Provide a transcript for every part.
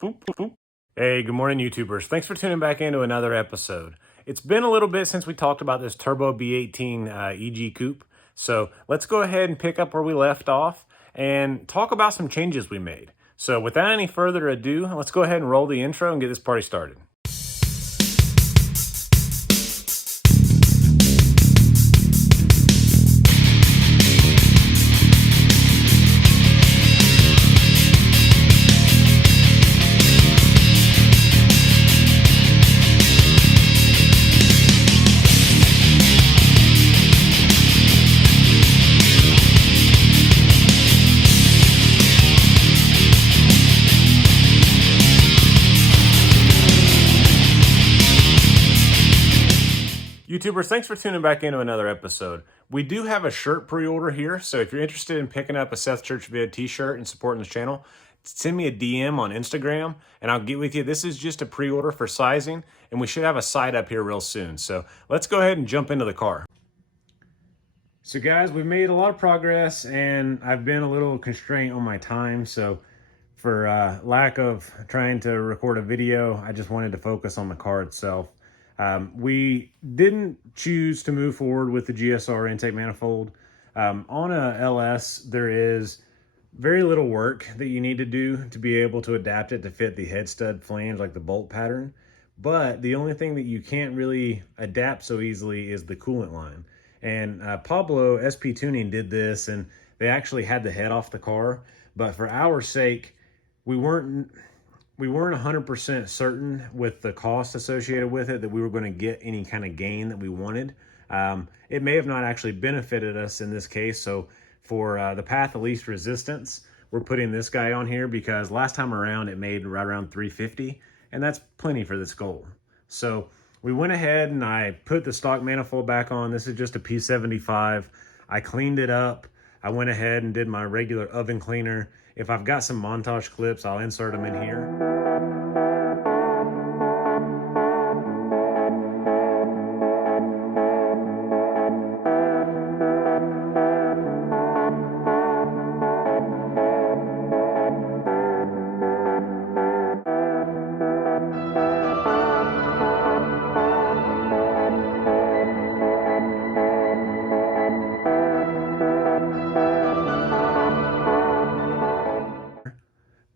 Boop, boop, boop. Hey, good morning, YouTubers. Thanks for tuning back into another episode. It's been a little bit since we talked about this Turbo B18 EG Coupe, so let's go ahead and pick up where we left off and talk about some changes we made. So without any further ado, let's go ahead and roll the intro and get this party started. YouTubers, thanks for tuning back into another episode. We do have a shirt pre-order here, so if you're interested in picking up a Seth Church Vid t-shirt and supporting this channel, send me a DM on Instagram and I'll get with you. This is just a pre-order for sizing, and we should have a site up here real soon. So let's go ahead and jump into the car. So guys, we've made a lot of progress and I've been a little constrained on my time, so for lack of trying to record a video, I just wanted to focus on the car itself. We didn't choose to move forward with the GSR intake manifold. On a LS, there is very little work that you need to do to be able to adapt it to fit the head stud flange, like the bolt pattern. But the only thing that you can't really adapt so easily is the coolant line. And Pablo SP Tuning did this, and they actually had the head off the car. But for our sake, we weren't 100% certain with the cost associated with it that we were going to get any kind of gain that we wanted. It may have not actually benefited us in this case. So for the path of least resistance, we're putting this guy on here because last time around it made right around 350, and that's plenty for this goal. So we went ahead and I put the stock manifold back on. This is just a P75. I cleaned it up. I went ahead and did my regular oven cleaner. If I've got some montage clips, I'll insert them in here.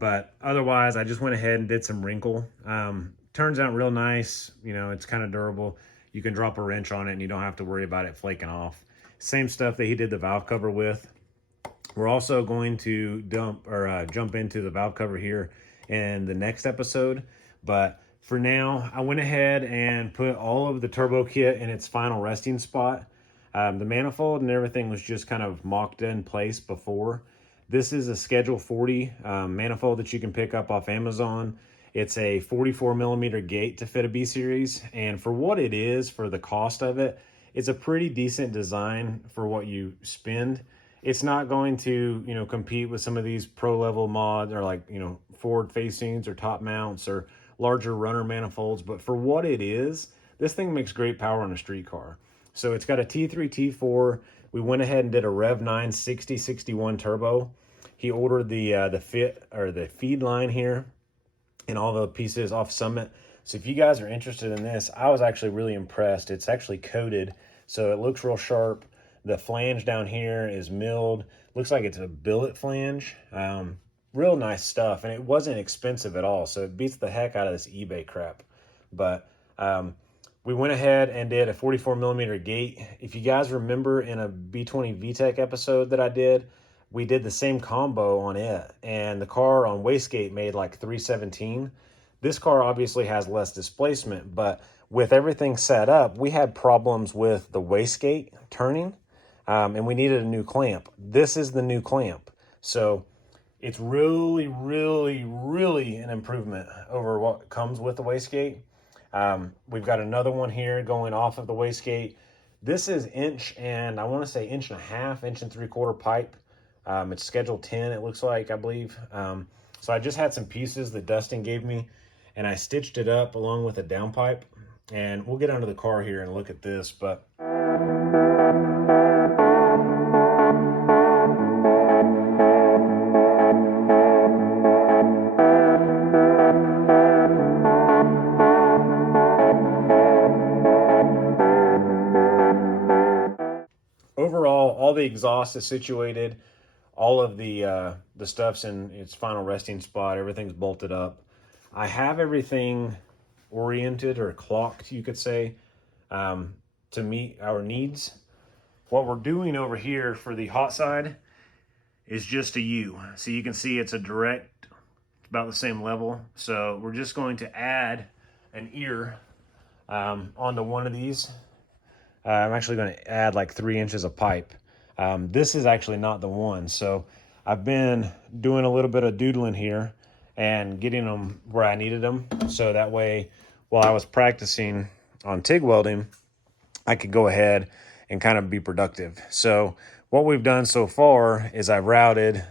But otherwise, I just went ahead and did some wrinkle. Turns out real nice. You know, it's kind of durable. You can drop a wrench on it and you don't have to worry about it flaking off. Same stuff that he did the valve cover with. We're also going to jump into the valve cover here in the next episode. But for now, I went ahead and put all of the turbo kit in its final resting spot. The manifold and everything was just kind of mocked in place before. This is a Schedule 40 manifold that you can pick up off Amazon. It's a 44 millimeter gate to fit a B-Series. And for what it is, for the cost of it, it's a pretty decent design for what you spend. It's not going to, compete with some of these pro level mods or like, forward facings or top mounts or larger runner manifolds. But for what it is, this thing makes great power on a street car. So it's got a T3, T4. We went ahead and did a Rev 9 6061 turbo. He ordered the feed line here and all the pieces off Summit. So if you guys are interested in this, I was actually really impressed. It's actually coated, so it looks real sharp. The flange down here is milled. Looks like it's a billet flange. Real nice stuff, and it wasn't expensive at all. So it beats the heck out of this eBay crap. But we went ahead and did a 44 millimeter gate. If you guys remember in a B20 VTEC episode that I did, we did the same combo on it. And the car on wastegate made like 317. This car obviously has less displacement, but with everything set up, we had problems with the wastegate turning, and we needed a new clamp. This is the new clamp. So it's really, really, really an improvement over what comes with the wastegate. We've got another one here going off of the wastegate. This is inch and I want to say inch and a half, inch and 3/4 pipe. It's Schedule 10, it looks like, I believe. So I just had some pieces that Dustin gave me and I stitched it up along with a downpipe. And we'll get under the car here and look at this, but the exhaust is situated. All of the stuff's in its final resting spot. Everything's bolted up. I have everything oriented or clocked, you could say, to meet our needs. What we're doing over here for the hot side is just a U. So you can see it's a direct, about the same level. So we're just going to add an ear onto one of these. I'm actually going to add like 3 inches of pipe. This is actually not the one. So I've been doing a little bit of doodling here and getting them where I needed them. So that way, while I was practicing on TIG welding, I could go ahead and kind of be productive. So what we've done so far is I've routed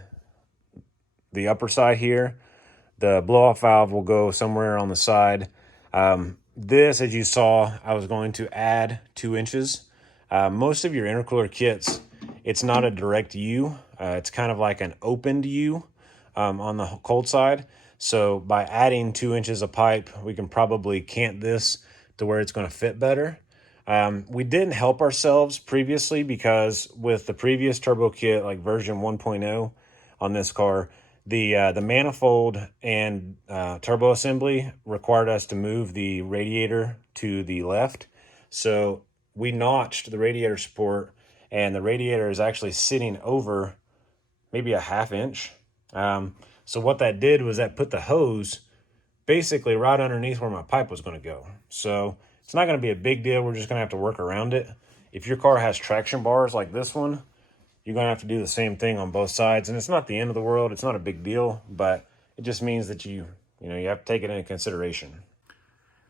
the upper side here. The blow-off valve will go somewhere on the side. This, as you saw, I was going to add 2 inches. Most of your intercooler kits, it's not a direct U. It's kind of like an opened U on the cold side. So by adding 2 inches of pipe, we can probably cant this to where it's going to fit better. We didn't help ourselves previously because with the previous turbo kit, like version 1.0 on this car, the manifold and turbo assembly required us to move the radiator to the left. So we notched the radiator support, and the radiator is actually sitting over maybe a 1/2 inch. So what that did was that put the hose basically right underneath where my pipe was going to go. So it's not going to be a big deal. We're just going to have to work around it. If your car has traction bars like this one, you're going to have to do the same thing on both sides. And it's not the end of the world. It's not a big deal, but it just means that you have to take it into consideration.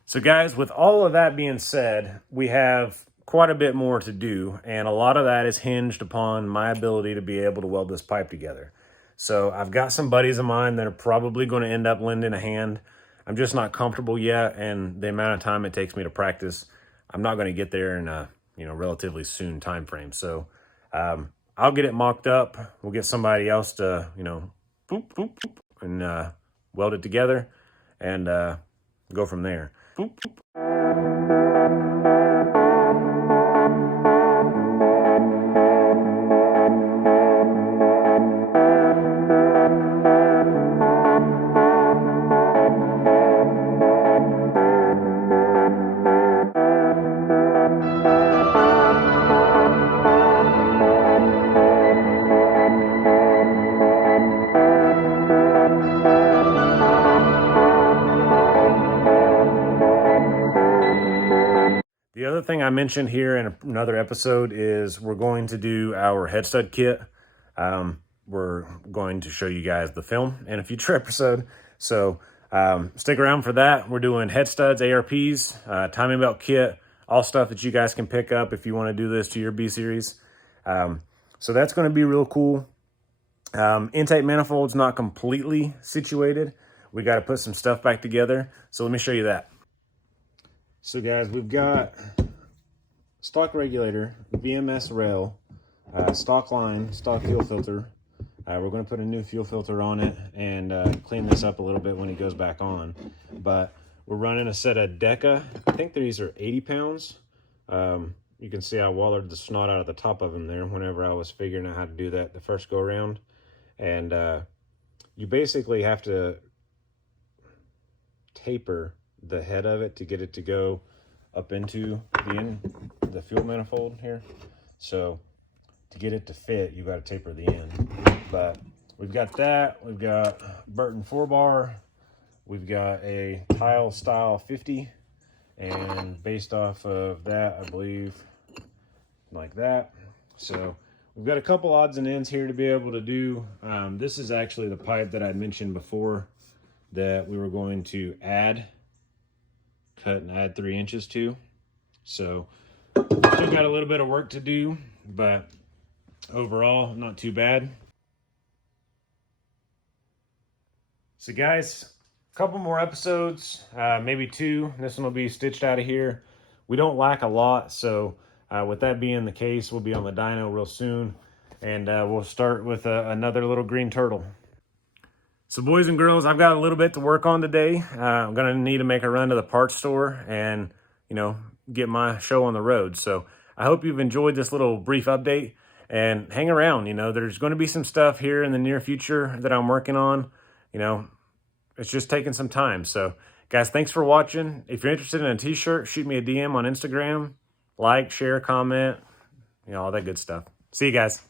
So guys, with all of that being said, we have quite a bit more to do. And a lot of that is hinged upon my ability to be able to weld this pipe together. So I've got some buddies of mine that are probably going to end up lending a hand. I'm just not comfortable yet, and the amount of time it takes me to practice, I'm not going to get there in a relatively soon time frame. So I'll get it mocked up. We'll get somebody else to boop, boop, boop, and weld it together and go from there. Boop, boop. The other thing I mentioned here in another episode is we're going to do our head stud kit. We're going to show you guys the film in a future episode. So stick around for that. We're doing head studs, ARPs, timing belt kit, all stuff that you guys can pick up if you want to do this to your B-Series. So that's going to be real cool. Intake manifold's not completely situated. We got to put some stuff back together. So let me show you that. So guys, we've got stock regulator, VMS rail, stock line, stock fuel filter. We're going to put a new fuel filter on it and clean this up a little bit when it goes back on. But we're running a set of Deca. I think these are 80 pounds. You can see I wallered the snot out of the top of them there whenever I was figuring out how to do that the first go around. And you basically have to taper the head of it to get it to go up into the fuel manifold here. So to get it to fit, you got to taper the end. But we've got that. We've got Burton 4-bar. We've got a Tile Style 50, and based off of that, I believe like that. So we've got a couple odds and ends here to be able to do. This is actually the pipe that I mentioned before that we were going to cut and add 3 inches to. So still got a little bit of work to do, but overall not too bad. So guys, a couple more episodes, maybe 2. This one will be stitched out of here. We don't lack a lot, so with that being the case, we'll be on the dyno real soon, and we'll start with another little green turtle. So boys and girls, I've got a little bit to work on today. I'm going to need to make a run to the parts store and, get my show on the road. So I hope you've enjoyed this little brief update. and hang around. You know, there's going to be some stuff here in the near future that I'm working on. You know, it's just taking some time. So guys, thanks for watching. If you're interested in a t-shirt, shoot me a DM on Instagram. Like, share, comment, you know, all that good stuff. See you guys.